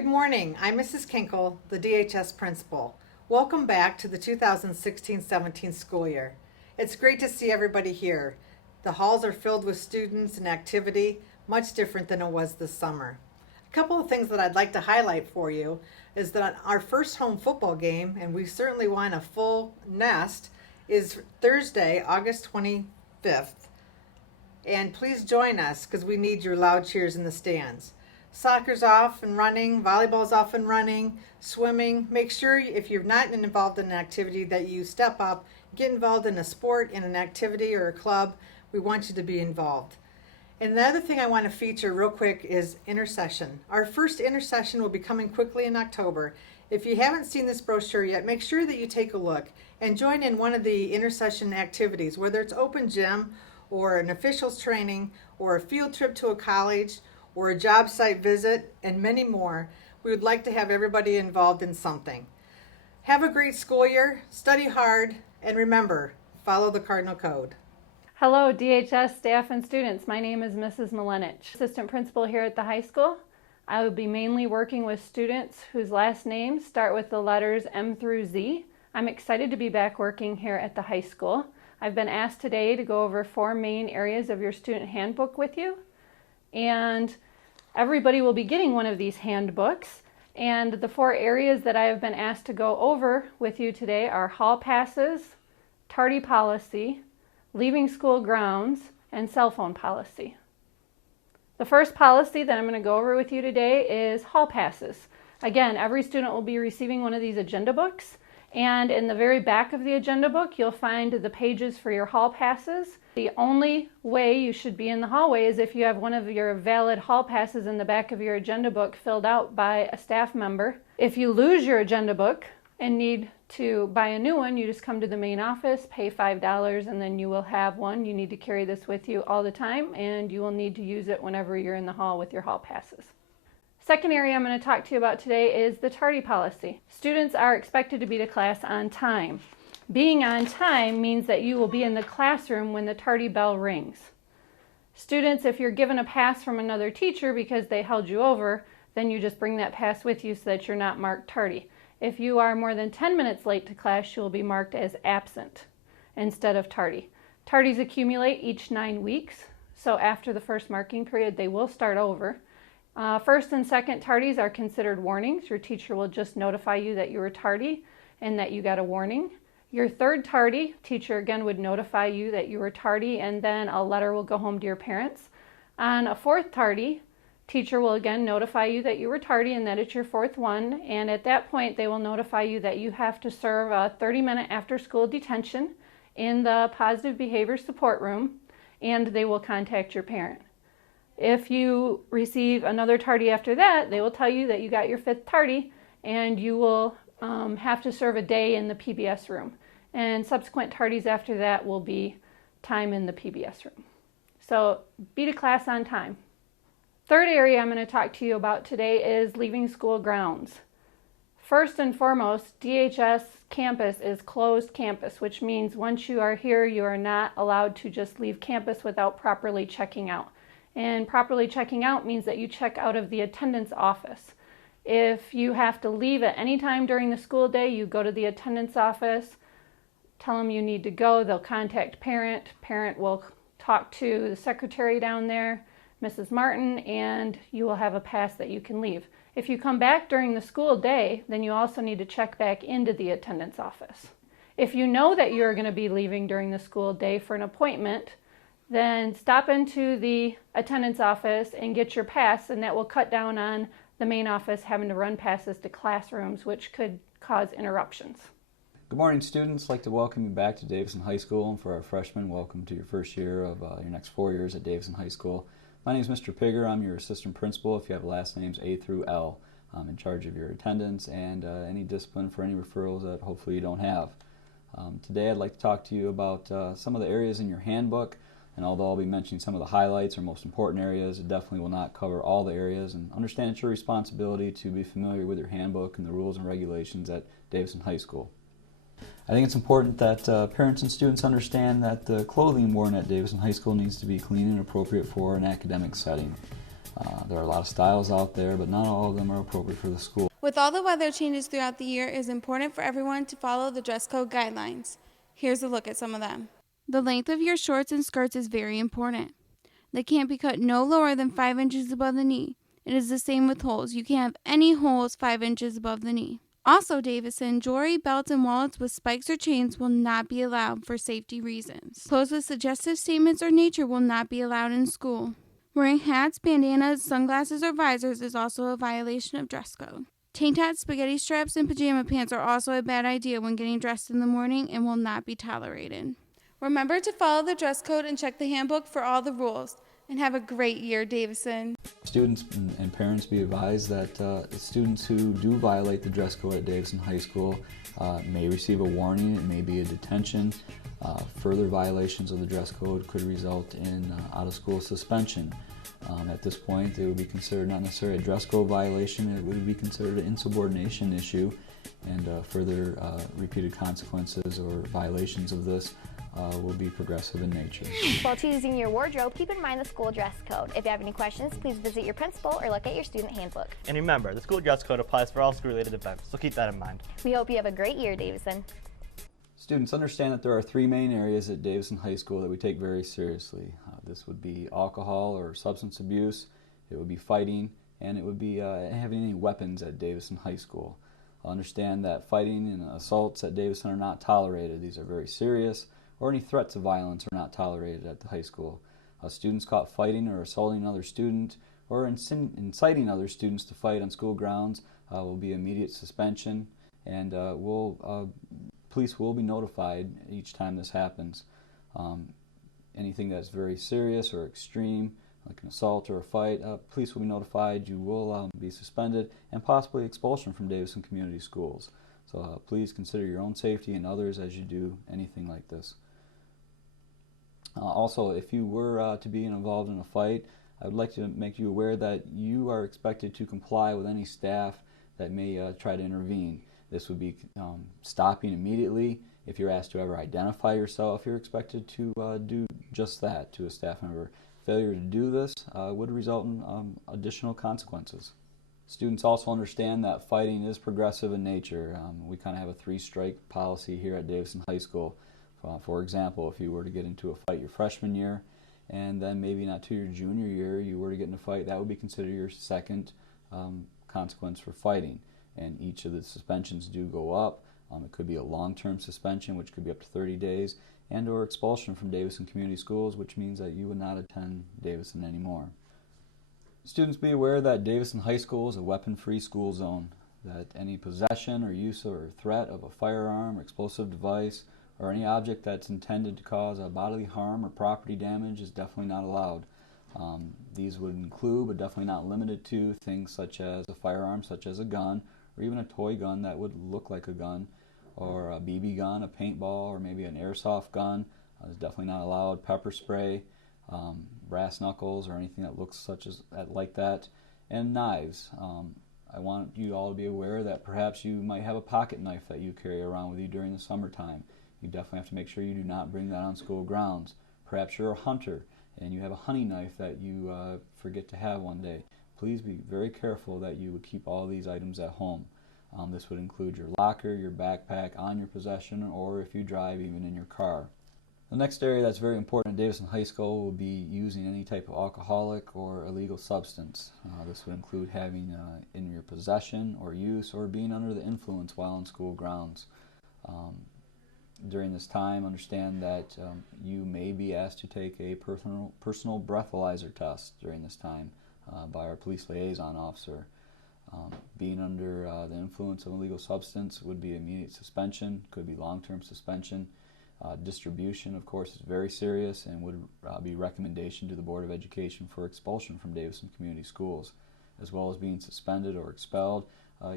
Good morning. I'm Mrs. Kinkle, the DHS principal. Welcome back to the 2016-17 school year. It's great to see everybody here. The halls are filled with students and activity, much different than it was this summer. A couple of things that I'd like to highlight for you is that our first home football game, and we certainly want a full nest, is Thursday, August 25th. And please join us because we need your loud cheers in the stands. Soccer's off and running, volleyball's off and running, swimming. Make sure if you're not involved in an activity that you step up, get involved in a sport, in an activity or a club. We want you to be involved. And the other thing I want to feature real quick is intercession. Our first intercession will be coming quickly in October. If you haven't seen this brochure yet, make sure that you take a look and join in one of the intercession activities, whether it's open gym or an officials training or a field trip to a college or a job site visit, and many more. We would like to have everybody involved in something. Have a great school year, study hard, and remember, follow the Cardinal Code. Hello, DHS staff and students. My name is Mrs. Milenich, assistant principal here at the high school. I will be mainly working with students whose last names start with the letters M through Z. I'm excited to be back working here at the high school. I've been asked today to go over 4 main areas of your student handbook with you. And everybody will be getting one of these handbooks. And the 4 areas that I have been asked to go over with you today are hall passes, tardy policy, leaving school grounds, and cell phone policy. The first policy that I'm going to go over with you today is hall passes. Again, every student will be receiving one of these agenda books. And in the very back of the agenda book, you'll find the pages for your hall passes. The only way you should be in the hallway is if you have one of your valid hall passes in the back of your agenda book filled out by a staff member. If you lose your agenda book and need to buy a new one, you just come to the main office, pay $5, and then you will have one. You need to carry this with you all the time, and you will need to use it whenever you're in the hall with your hall passes. Second area I'm going to talk to you about today is the tardy policy. Students are expected to be to class on time. Being on time means that you will be in the classroom when the tardy bell rings. Students, if you're given a pass from another teacher because they held you over, then you just bring that pass with you so that you're not marked tardy. If you are more than 10 minutes late to class, you will be marked as absent instead of tardy. Tardies accumulate each 9 weeks, so after the first marking period, they will start over. First and second tardies are considered warnings. Your teacher will just notify you that you were tardy and that you got a warning. Your third tardy, teacher again would notify you that you were tardy, and then a letter will go home to your parents. On a fourth tardy, teacher will again notify you that you were tardy and that it's your 4th one, and at that point they will notify you that you have to serve a 30-minute after-school detention in the positive behavior support room, and they will contact your parent. If you receive another tardy after that, they will tell you that you got your 5th tardy, and you will have to serve a day in the PBS room. And subsequent tardies after that will be time in the PBS room. So be to class on time. Third area I'm going to talk to you about today is leaving school grounds. First and foremost, DHS campus is closed campus, which means once you are here, you are not allowed to just leave campus without properly checking out. And properly checking out means that you check out of the attendance office. If you have to leave at any time during the school day, you go to the attendance office, tell them you need to go, they'll contact parent. Parent will talk to the secretary down there, Mrs. Martin, and you will have a pass that you can leave. If you come back during the school day, then you also need to check back into the attendance office. If you know that you're going to be leaving during the school day for an appointment, then stop into the attendance office and get your pass, and that will cut down on the main office having to run passes to classrooms, which could cause interruptions. Good morning, students. I'd like to welcome you back to Davison High School, and for our freshmen, welcome to your first year of your next 4 years at Davison High School. My name is Mr. Pigger. I'm your assistant principal. If you have last names A through L, I'm in charge of your attendance and any discipline for any referrals that hopefully you don't have. Today I'd like to talk to you about some of the areas in your handbook, and although I'll be mentioning some of the highlights or most important areas, it definitely will not cover all the areas, and understand it's your responsibility to be familiar with your handbook and the rules and regulations at Davison High School. I think it's important that parents and students understand that the clothing worn at Davison High School needs to be clean and appropriate for an academic setting. There are a lot of styles out there, but not all of them are appropriate for the school. With all the weather changes throughout the year, it is important for everyone to follow the dress code guidelines. Here's a look at some of them. The length of your shorts and skirts is very important. They can't be cut no lower than 5 inches above the knee. It is the same with holes. You can't have any holes 5 inches above the knee. Also, Davison, jewelry, belts, and wallets with spikes or chains will not be allowed for safety reasons. Clothes with suggestive statements or nature will not be allowed in school. Wearing hats, bandanas, sunglasses, or visors is also a violation of dress code. Tank tops, spaghetti straps, and pajama pants are also a bad idea when getting dressed in the morning and will not be tolerated. Remember to follow the dress code and check the handbook for all the rules. And have a great year, Davison. Students and parents be advised that students who do violate the dress code at Davison High School may receive a warning. It may be a detention. Further violations of the dress code could result in out-of-school suspension. At this point, it would be considered not necessarily a dress code violation, it would be considered an insubordination issue, and further repeated consequences or violations of this will be progressive in nature. While choosing your wardrobe, keep in mind the school dress code. If you have any questions, please visit your principal or look at your student handbook. And remember, the school dress code applies for all school-related events, so keep that in mind. We hope you have a great year, Davison. Students, understand that there are 3 main areas at Davison High School that we take very seriously. This would be alcohol or substance abuse, it would be fighting, and it would be having any weapons at Davison High School. Understand that fighting and assaults at Davison are not tolerated. These are very serious, or any threats of violence are not tolerated at the high school. Students caught fighting or assaulting another student or inciting other students to fight on school grounds will be immediate suspension, and police will be notified each time this happens. Anything that's very serious or extreme, like an assault or a fight, police will be notified. You will be suspended and possibly expulsion from Davison Community Schools. So please consider your own safety and others as you do anything like this. Also, if you were to be involved in a fight, I would like to make you aware that you are expected to comply with any staff that may try to intervene. This would be stopping immediately. If you're asked to ever identify yourself, you're expected to do just that to a staff member. Failure to do this would result in additional consequences. Students also understand that fighting is progressive in nature. We kind of have a 3-strike policy here at Davison High School. For example, if you were to get into a fight your freshman year, and then maybe not to your junior year, you were to get in a fight, that would be considered your second consequence for fighting. And each of the suspensions do go up. It could be a long-term suspension, which could be up to 30 days, and or expulsion from Davison Community Schools, which means that you would not attend Davison anymore. Students, be aware that Davison High School is a weapon-free school zone, that any possession or use or threat of a firearm or explosive device or any object that's intended to cause a bodily harm or property damage is definitely not allowed. These would include, but definitely not limited to, things such as a firearm, such as a gun, or even a toy gun that would look like a gun, or a BB gun, a paintball, or maybe an airsoft gun. Is definitely not allowed. Pepper spray, brass knuckles, or anything that looks like that, and knives. I want you all to be aware that perhaps you might have a pocket knife that you carry around with you during the summertime. You definitely have to make sure you do not bring that on school grounds. Perhaps you're a hunter and you have a hunting knife that you forget to have one day. Please be very careful that you would keep all these items at home. This would include your locker, your backpack on your possession, or if you drive, even in your car. The next area that's very important at Davison High School will be using any type of alcoholic or illegal substance. This would include having in your possession or use or being under the influence while on school grounds. During this time, understand that you may be asked to take a personal breathalyzer test during this time by our police liaison officer. Being under the influence of an illegal substance would be immediate suspension, could be long-term suspension. Distribution, of course, is very serious and would be recommendation to the Board of Education for expulsion from Davison Community Schools. As well as being suspended or expelled,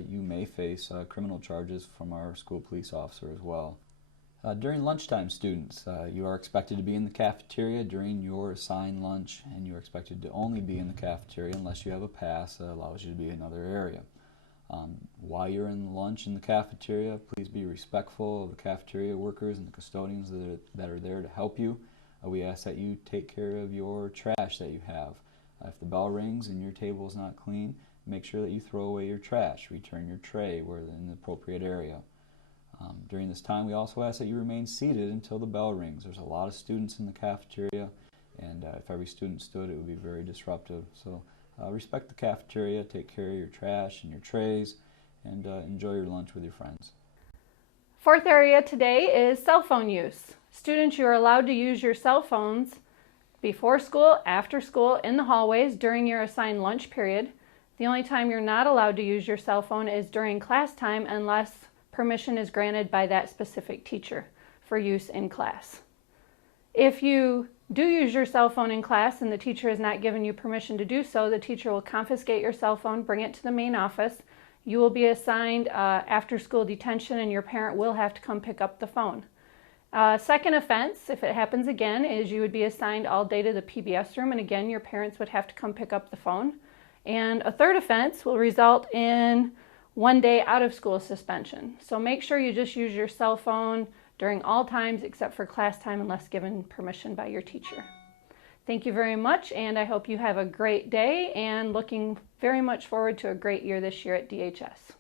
you may face criminal charges from our school police officer as well. During lunchtime, students, you are expected to be in the cafeteria during your assigned lunch, and you are expected to only be in the cafeteria unless you have a pass that allows you to be in another area. While you're in lunch in the cafeteria, please be respectful of the cafeteria workers and the custodians that are there to help you. We ask that you take care of your trash that you have. If the bell rings and your table is not clean, make sure that you throw away your trash, return your tray where in the appropriate area. During this time, we also ask that you remain seated until the bell rings. There's a lot of students in the cafeteria, and if every student stood, it would be very disruptive. So respect the cafeteria, take care of your trash and your trays, and enjoy your lunch with your friends. Fourth area today is cell phone use. Students, you are allowed to use your cell phones before school, after school, in the hallways, during your assigned lunch period. The only time you're not allowed to use your cell phone is during class time unless permission is granted by that specific teacher for use in class. If you do use your cell phone in class and the teacher has not given you permission to do so, the teacher will confiscate your cell phone, bring it to the main office. You will be assigned after-school detention, and your parent will have to come pick up the phone. Second offense, if it happens again, is you would be assigned all day to the PBS room, and again, your parents would have to come pick up the phone. And a third offense will result in 1 day out of school suspension. So make sure you just use your cell phone during all times except for class time unless given permission by your teacher. Thank you very much, and I hope you have a great day and looking very much forward to a great year this year at DHS.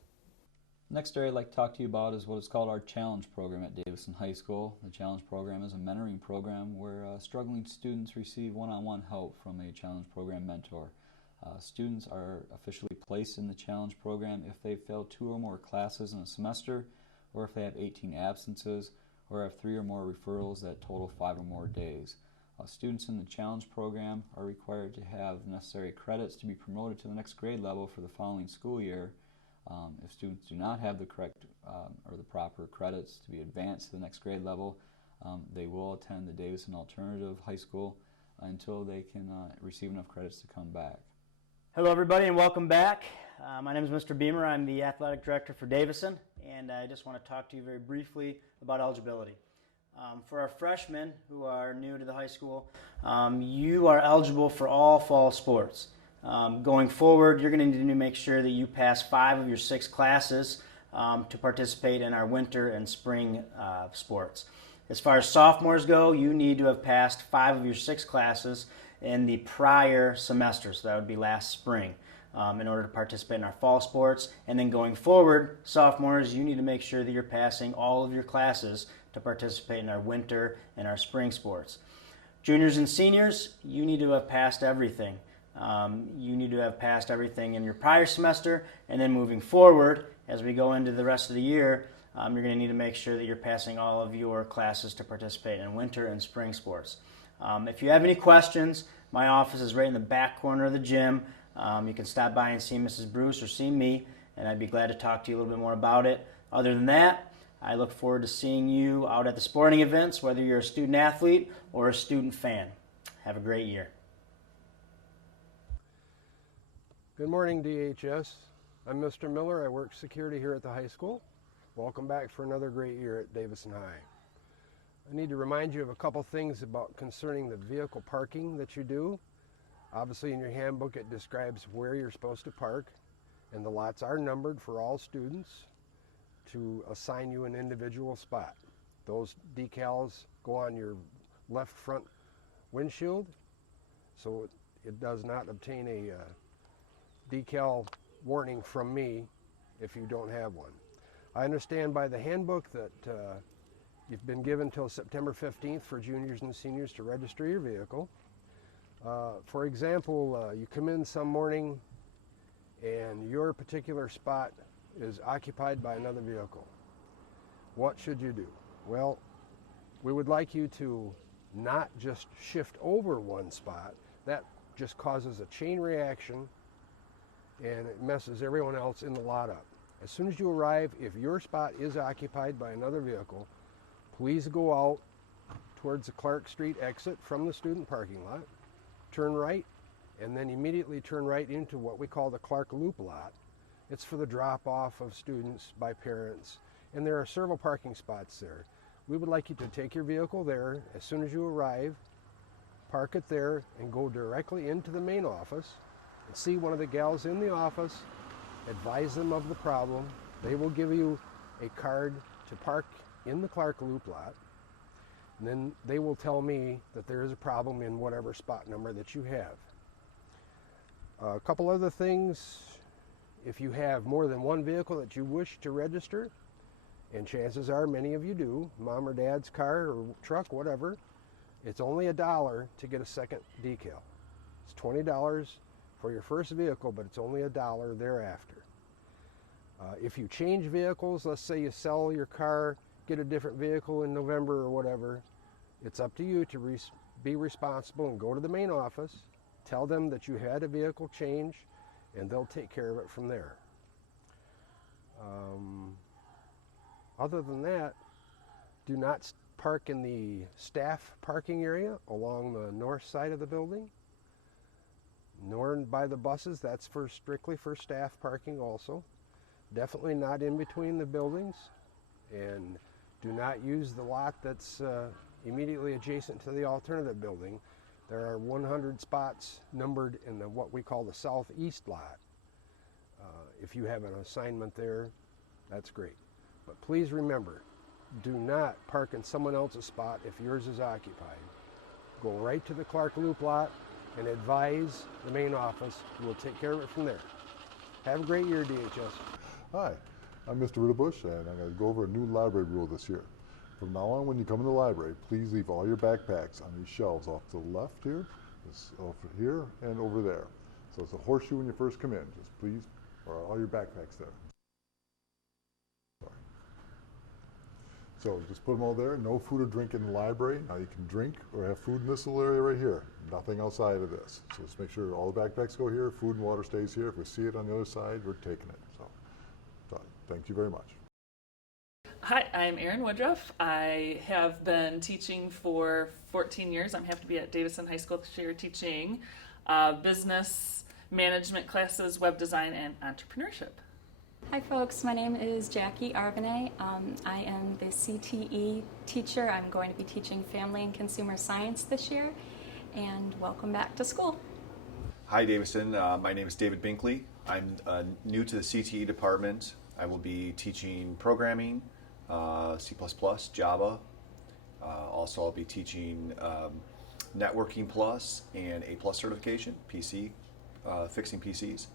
Next area I'd like to talk to you about is what is called our Challenge Program at Davison High School. The Challenge Program is a mentoring program where struggling students receive one-on-one help from a Challenge Program mentor. Students are officially placed in the Challenge Program if they fail 2 or more classes in a semester, or if they have 18 absences, or have 3 or more referrals that total 5 or more days. Students in the Challenge Program are required to have the necessary credits to be promoted to the next grade level for the following school year. If students do not have the correct or the proper credits to be advanced to the next grade level, they will attend the Davison Alternative High School until they can receive enough credits to come back. Hello everybody and welcome back. My name is Mr. Beamer. I'm the Athletic Director for Davison, and I just want to talk to you very briefly about eligibility. For our freshmen who are new to the high school, you are eligible for all fall sports. Going forward, you're going to need to make sure that you pass 5 of your 6 classes to participate in our winter and spring sports. As far as sophomores go, you need to have passed 5 of your 6 classes in the prior semester, so that would be last spring, in order to participate in our fall sports. And then going forward, sophomores, you need to make sure that you're passing all of your classes to participate in our winter and our spring sports. Juniors and seniors, you need to have passed everything. You need to have passed everything in your prior semester, and then moving forward, as we go into the rest of the year, you're going to need to make sure that you're passing all of your classes to participate in winter and spring sports. If you have any questions, my office is right in the back corner of the gym. You can stop by and see Mrs. Bruce or see me, and I'd be glad to talk to you a little bit more about it. Other than that, I look forward to seeing you out at the sporting events, whether you're a student athlete or a student fan. Have a great year. Good morning, DHS. I'm Mr. Miller. I work security here at the high school. Welcome back for another great year at Davison High. I need to remind you of a couple things about concerning the vehicle parking that you do. Obviously in your handbook it describes where you're supposed to park, and the lots are numbered for all students to assign you an individual spot. Those decals go on your left front windshield, so it does not obtain a decal warning from me if you don't have one. I understand by the handbook that you've been given till September 15th for juniors and seniors to register your vehicle. For example, you come in some morning and your particular spot is occupied by another vehicle. What should you do? Well, we would like you to not just shift over one spot. That just causes a chain reaction and it messes everyone else in the lot up. As soon as you arrive, if your spot is occupied by another vehicle, please go out towards the Clark Street exit from the student parking lot, turn right, and then immediately turn right into what we call the Clark Loop lot. It's for the drop-off of students by parents, and there are several parking spots there. We would like you to take your vehicle there as soon as you arrive, park it there, and go directly into the main office and see one of the gals in the office, advise them of the problem. They will give you a card to park in the Clark Loop lot, and then they will tell me that there is a problem in whatever spot number that you have. A couple other things, if you have more than one vehicle that you wish to register, and chances are many of you do, mom or dad's car or truck, whatever, it's only $1 to get a second decal. It's $20 for your first vehicle, but it's only $1 thereafter. If you change vehicles, let's say you sell your car, get a different vehicle in November or whatever, it's up to you to be responsible and go to the main office, tell them that you had a vehicle change, and they'll take care of it from there. Other than that, do not park in the staff parking area along the north side of the building, nor by the buses. That's strictly for staff parking also. Definitely not in between the buildings, and do not use the lot that's immediately adjacent to the alternative building. There are 100 spots numbered in what we call the southeast lot. If you have an assignment there, that's great. But please remember, do not park in someone else's spot if yours is occupied. Go right to the Clark Loop lot and advise the main office. We'll take care of it from there. Have a great year, DHS. Hi, I'm Mr. Ritterbush, and I'm going to go over a new library rule this year. From now on, when you come in the library, please leave all your backpacks on these shelves off to the left here, over here, and over there. So it's a horseshoe when you first come in. Just please, or all your backpacks there. Sorry. So just put them all there. No food or drink in the library. Now you can drink or have food in this little area right here. Nothing outside of this. So just make sure all the backpacks go here. Food and water stays here. If we see it on the other side, we're taking it. So thank you very much. Hi, I'm Erin Woodruff. I have been teaching for 14 years. I'm happy to be at Davison High School this year teaching business management classes, web design, and entrepreneurship. Hi folks, my name is Jackie Arvanay. I am the CTE teacher. I'm going to be teaching family and consumer science this year, and welcome back to school. Hi Davison, my name is David Binkley. I'm new to the CTE department. I will be teaching programming, C++, Java. Also I'll be teaching Networking Plus and A+ certification, PC, fixing PCs.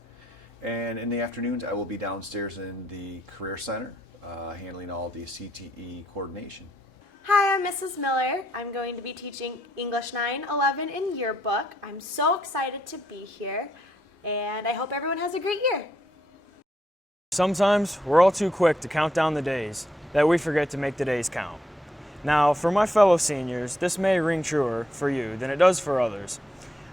And in the afternoons, I will be downstairs in the Career Center, handling all the CTE coordination. Hi, I'm Mrs. Miller. I'm going to be teaching English 9, 11, and yearbook. I'm so excited to be here, and I hope everyone has a great year. Sometimes we're all too quick to count down the days that we forget to make the days count. Now, for my fellow seniors, this may ring truer for you than it does for others.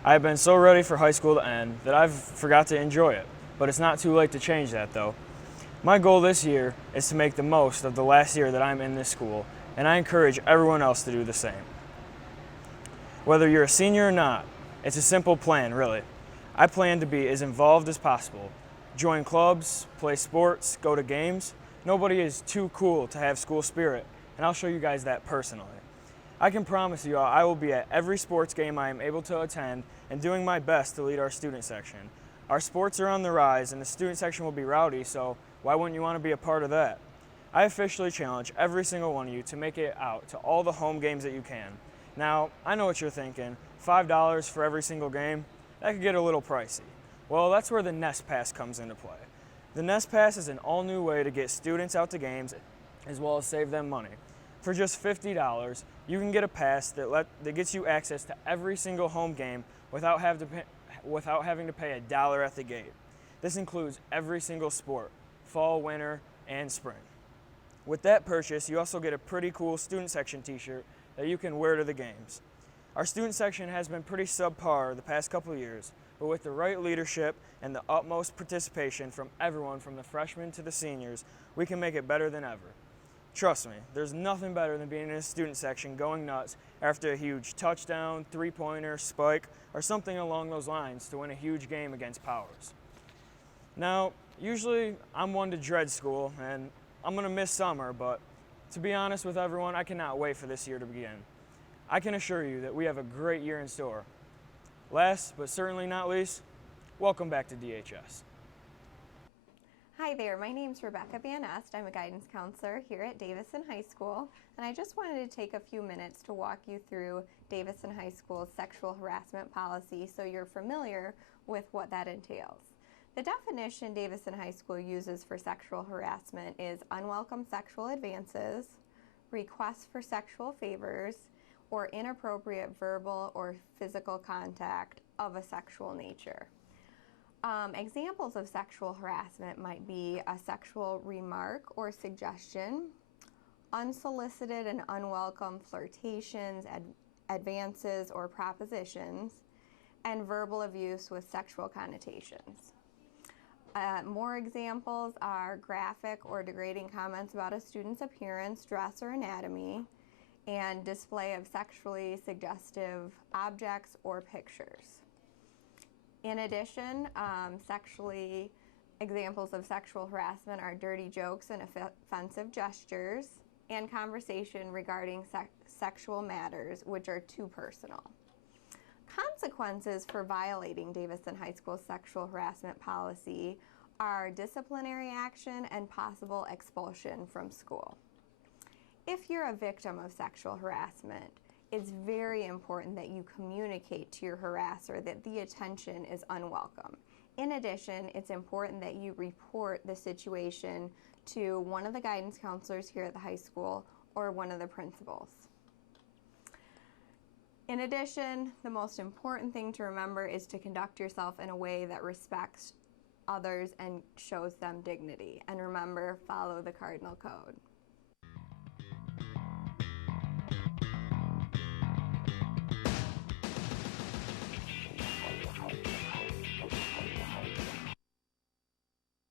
I've been so ready for high school to end that I've forgot to enjoy it. But it's not too late to change that though. My goal this year is to make the most of the last year that I'm in this school, and I encourage everyone else to do the same. Whether you're a senior or not, it's a simple plan, really. I plan to be as involved as possible. Join clubs, play sports, go to games. Nobody is too cool to have school spirit, and I'll show you guys that personally. I can promise you all I will be at every sports game I am able to attend and doing my best to lead our student section. Our sports are on the rise and the student section will be rowdy, so why wouldn't you want to be a part of that? I officially challenge every single one of you to make it out to all the home games that you can. Now, I know what you're thinking, $5 for every single game? That could get a little pricey. Well, that's where the Nest Pass comes into play. The Nest Pass is an all-new way to get students out to games as well as save them money. For just $50, you can get a pass that gets you access to every single home game without having to pay $1 at the gate. This includes every single sport, fall, winter, and spring. With that purchase, you also get a pretty cool student section t-shirt that you can wear to the games. Our student section has been pretty subpar the past couple of years, but with the right leadership and the utmost participation from everyone from the freshmen to the seniors, we can make it better than ever. Trust me, there's nothing better than being in a student section going nuts after a huge touchdown, three-pointer, spike, or something along those lines to win a huge game against Powers. Now, usually I'm one to dread school, and I'm going to miss summer, but to be honest with everyone, I cannot wait for this year to begin. I can assure you that we have a great year in store. Last, but certainly not least, welcome back to DHS. Hi there, my name's Rebecca Van Est. I'm a guidance counselor here at Davison High School, and I just wanted to take a few minutes to walk you through Davison High School's sexual harassment policy so you're familiar with what that entails. The definition Davison High School uses for sexual harassment is unwelcome sexual advances, requests for sexual favors, or inappropriate verbal or physical contact of a sexual nature. Examples of sexual harassment might be a sexual remark or suggestion, unsolicited and unwelcome flirtations, advances, or propositions, and verbal abuse with sexual connotations. More examples are graphic or degrading comments about a student's appearance, dress, or anatomy, and display of sexually suggestive objects or pictures. In addition, examples of sexual harassment are dirty jokes and offensive gestures, and conversation regarding sexual matters, which are too personal. Consequences for violating Davison High School's sexual harassment policy are disciplinary action and possible expulsion from school. If you're a victim of sexual harassment, it's very important that you communicate to your harasser that the attention is unwelcome. In addition, it's important that you report the situation to one of the guidance counselors here at the high school or one of the principals. In addition, the most important thing to remember is to conduct yourself in a way that respects others and shows them dignity. And remember, follow the cardinal code.